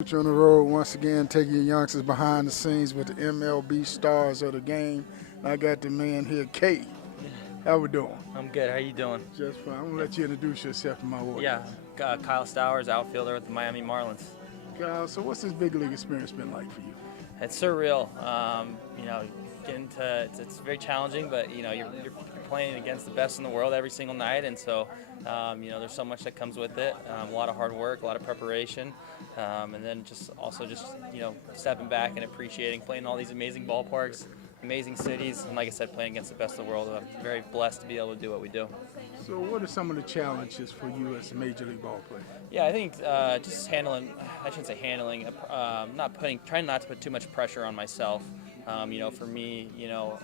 On the road once again, taking your youngsters behind the scenes with the MLB stars of the game. I got the man here, Kate. How we doing? I'm good. How you doing? Just fine. I'm gonna let you introduce yourself to my audience. Kyle Stowers, outfielder with the Miami Marlins. Kyle, so what's this big league experience been like for you? It's surreal. Getting to it's very challenging, but you're playing against the best in the world every single night, and so there's so much that comes with it. A lot of hard work, a lot of preparation, and then just stepping back and appreciating playing all these amazing ballparks, amazing cities, and like I said, playing against the best in the world. I'm very blessed to be able to do what we do. So what are some of the challenges for you as a major league ball player? Yeah, I think just handling. I shouldn't say handling. Trying not to put too much pressure on myself. For me,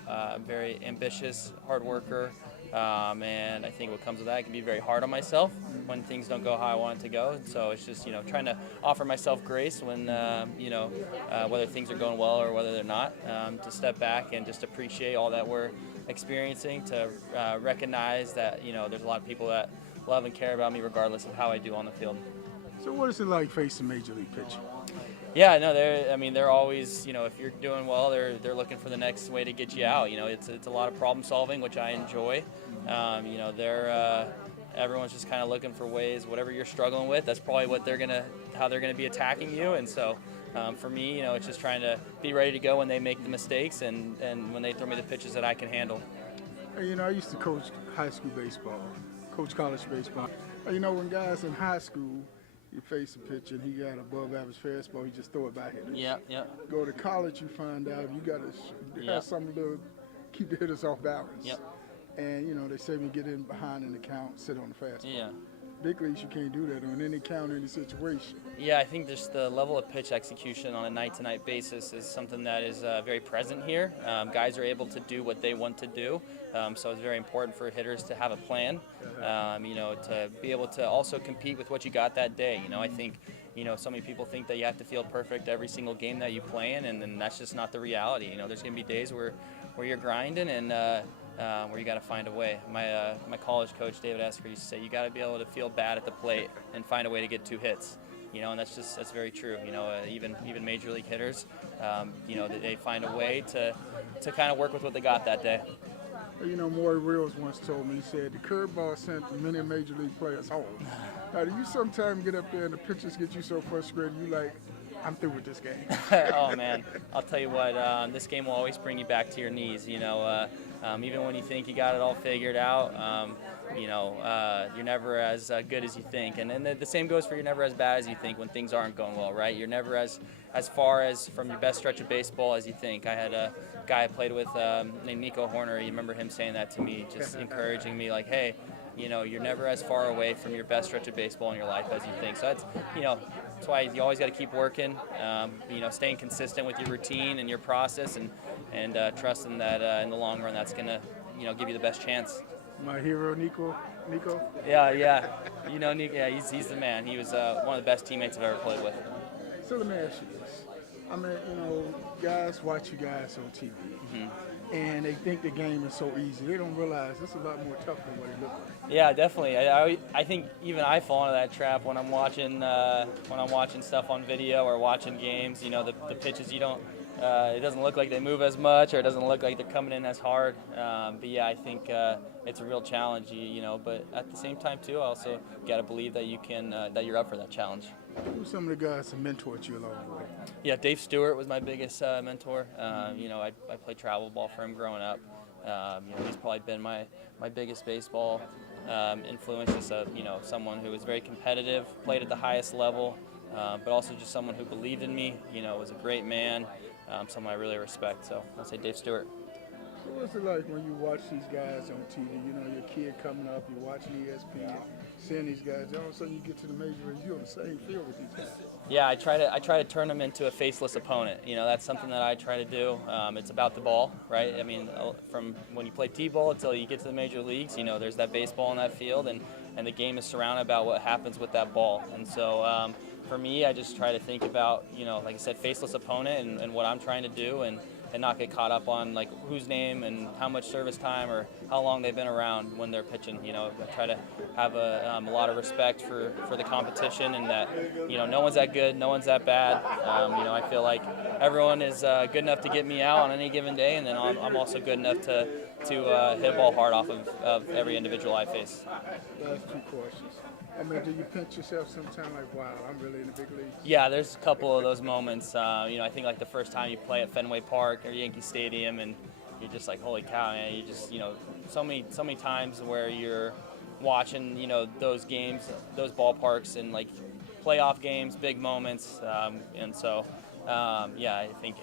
I'm very ambitious, hard worker, and I think what comes with that, I can be very hard on myself when things don't go how I want it to go. So it's just trying to offer myself grace when whether things are going well or whether they're not. To step back and just appreciate all that we're experiencing. To recognize that there's a lot of people that love and care about me regardless of how I do on the field. So what is it like facing major league pitching? Yeah, no, they're always, if you're doing well, they're looking for the next way to get you out. It's a lot of problem solving, which I enjoy. Everyone's just kind of looking for ways, whatever you're struggling with, that's probably how they're gonna be attacking you. And so, for me, it's just trying to be ready to go when they make the mistakes and when they throw me the pitches that I can handle. Hey, I used to coach high school baseball, coach college baseball. Hey, when guys in high school, you face a pitcher and he got above average fastball, he just throw it by hitters. Yeah. Go to college, you find out you got to have something to keep the hitters off balance. Yep. And, they say we get in behind in the count, sit on the fastball. Yeah. Big leagues, you can't do that on any count, any situation. Yeah, I think just the level of pitch execution on a night-to-night basis is something that is very present here. Guys are able to do what they want to do, so it's very important for hitters to have a plan, to be able to also compete with what you got that day. I think, so many people think that you have to feel perfect every single game that you play in, and then that's just not the reality. There's going to be days where you're grinding and where you got to find a way. My college coach, David Esker, used to say, you got to be able to feel bad at the plate and find a way to get 2 hits. And that's very true. Even major league hitters, they find a way to kind of work with what they got that day. Maury Reels once told me, he said, the curveball sent many major league players home. Now, do you sometimes get up there and the pitchers get you so frustrated, you like, I'm through with this game? Oh, man. I'll tell you what, this game will always bring you back to your knees. Even when you think you got it all figured out, you're never as good as you think. And then the same goes for you're never as bad as you think when things aren't going well, right? You're never as far as from your best stretch of baseball as you think. I had a guy I played with named Nico Horner. You remember him saying that to me, just encouraging me like, hey, you're never as far away from your best stretch of baseball in your life as you think. So that's why you always got to keep working, staying consistent with your routine and your process and trusting that in the long run that's going to, give you the best chance. My hero, Nico? Yeah. Nico, yeah, he's the man. He was one of the best teammates I've ever played with. So let me ask you this. Guys watch you guys on TV, and they think the game is so easy. They don't realize it's a lot more tough than what it looks like. Yeah, definitely. I think even I fall into that trap when I'm watching stuff on video or watching games. The pitches you don't. It doesn't look like they move as much, or it doesn't look like they're coming in as hard. But yeah, I think it's a real challenge. But at the same time too, I also got to believe that you can that you're up for that challenge. Who are some of the guys that mentored you along the way? Yeah, Dave Stewart was my biggest mentor. I played travel ball for him growing up. He's probably been my biggest baseball influence. Just someone who was very competitive, played at the highest level, but also just someone who believed in me. Was a great man, someone I really respect. So I'd say Dave Stewart. So what's it like when you watch these guys on TV? Your kid coming up, you're watching ESPN, seeing these guys. All of a sudden you get to the major leagues, you're on the same field with these guys. Yeah, I try to turn them into a faceless opponent. That's something that I try to do. It's about the ball, right? From when you play T-ball until you get to the major leagues, there's that baseball in that field, and the game is surrounded about what happens with that ball. And so for me, I just try to think about, like I said, faceless opponent and what I'm trying to do, and not get caught up on like whose name and how much service time or how long they've been around when they're pitching. I try to have a lot of respect for the competition, and that no one's that good, no one's that bad. I feel like everyone is good enough to get me out on any given day, and then I'm also good enough to hit a ball hard off of every individual I face. Last two questions. I mean, do you pinch yourself sometime like, wow, I'm really in the big leagues? Yeah, there's a couple of those moments. I think like the first time you play at Fenway Park or Yankee Stadium, and you're just like, holy cow, man! You just, so many times where you're watching, those games, those ballparks, and like playoff games, big moments, and so I think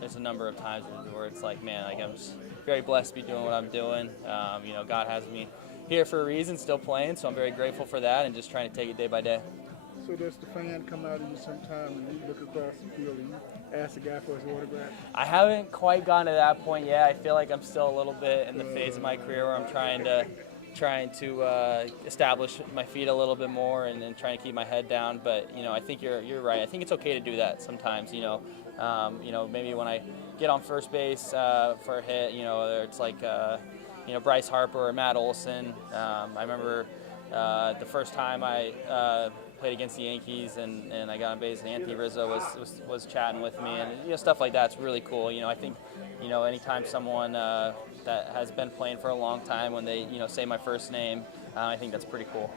there's a number of times where it's like, man, like I'm just very blessed to be doing what I'm doing. God has me here for a reason, still playing, so I'm very grateful for that, and just trying to take it day by day. So does the fan come out of you sometime and you look across the field and you ask the guy for his autograph? I haven't quite gotten to that point yet. I feel like I'm still a little bit in the phase of my career where I'm trying to establish my feet a little bit more, and then trying to keep my head down. But I think you're right. I think it's okay to do that sometimes. Maybe when I get on first base for a hit, whether it's like Bryce Harper or Matt Olson. I remember the first time I played against the Yankees and I got on base, and Anthony Rizzo was chatting with me, and stuff like that's really cool. I think anytime someone that has been playing for a long time, when they say my first name, I think that's pretty cool.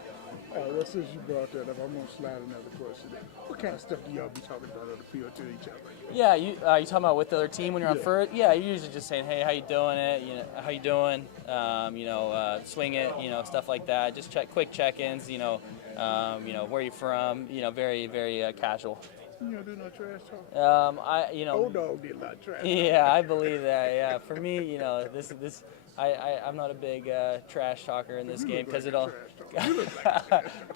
Well, since you brought that up, I'm going to slide another question. What kind of stuff do y'all be talking about on the field to each other? Yeah, you talking about with the other team when you're on first? Yeah, you're usually just saying, hey, how you doing how you doing? Swing it, stuff like that. Just quick check-ins, where you from, very, very casual. You don't do no trash talk? Old dog did a lot of trash talk. Yeah, I believe that, yeah. For me, I'm not a big trash talker in this game, because it'll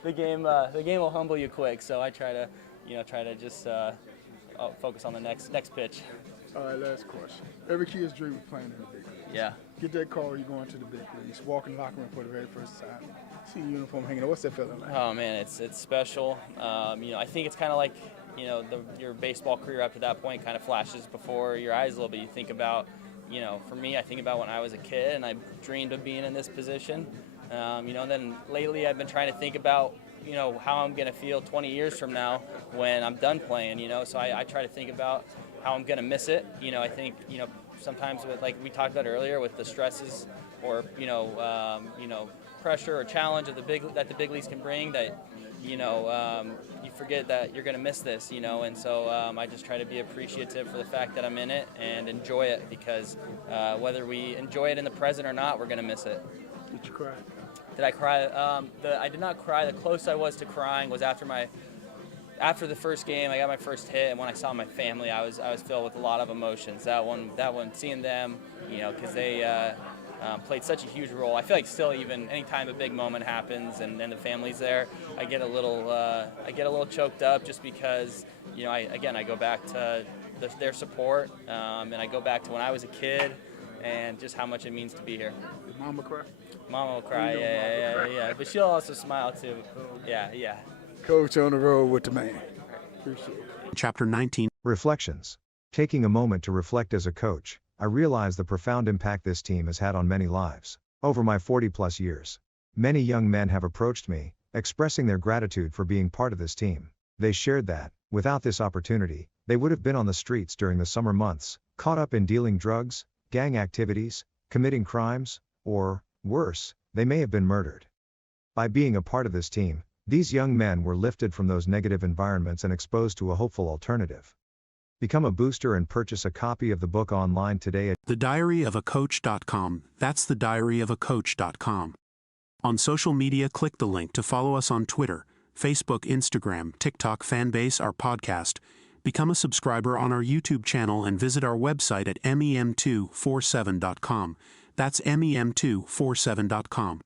the game will humble you quick. So I try to just focus on the next pitch. All right, last question. Every kid's dream of playing in the big leagues. Yeah. Get that call, you're going to the big leagues. Walk in the locker room for the very first time. See your uniform hanging up. What's that feeling like? Oh man, it's special. I think it's kind of like your baseball career up to that point kind of flashes before your eyes a little bit. You think about. For me, I think about when I was a kid and I dreamed of being in this position. And then lately I've been trying to think about, how I'm going to feel 20 years from now when I'm done playing, So I try to think about how I'm going to miss it. I think, sometimes with, like we talked about earlier, with the stresses or, pressure or challenge that the big leagues can bring, that, you forget that you're going to miss this, and so I just try to be appreciative for the fact that I'm in it and enjoy it, because whether we enjoy it in the present or not, we're going to miss it. Did you cry? Did I cry? I did not cry. The closest I was to crying was after the first game. I got my first hit, and when I saw my family, I was filled with a lot of emotions. That one, seeing them, because they played such a huge role. I feel like still, even anytime a big moment happens and the family's there, I get a little choked up, just because I go back to their support, and I go back to when I was a kid and just how much it means to be here. Did Mama cry? Mama will cry, yeah. But she'll also smile too. Yeah. Coach on the road with the man. Appreciate it. Chapter 19. Reflections. Taking a moment to reflect as a coach, I realize the profound impact this team has had on many lives. Over my 40-plus years, many young men have approached me, expressing their gratitude for being part of this team. They shared that, without this opportunity, they would have been on the streets during the summer months, caught up in dealing drugs, gang activities, committing crimes, or, worse, they may have been murdered. By being a part of this team, these young men were lifted from those negative environments and exposed to a hopeful alternative. Become a booster and purchase a copy of the book online today at thediaryofacoach.com. That's thediaryofacoach.com. On social media, click the link to follow us on Twitter, Facebook, Instagram, TikTok, Fanbase, our podcast. Become a subscriber on our YouTube channel and visit our website at mem247.com. That's mem247.com.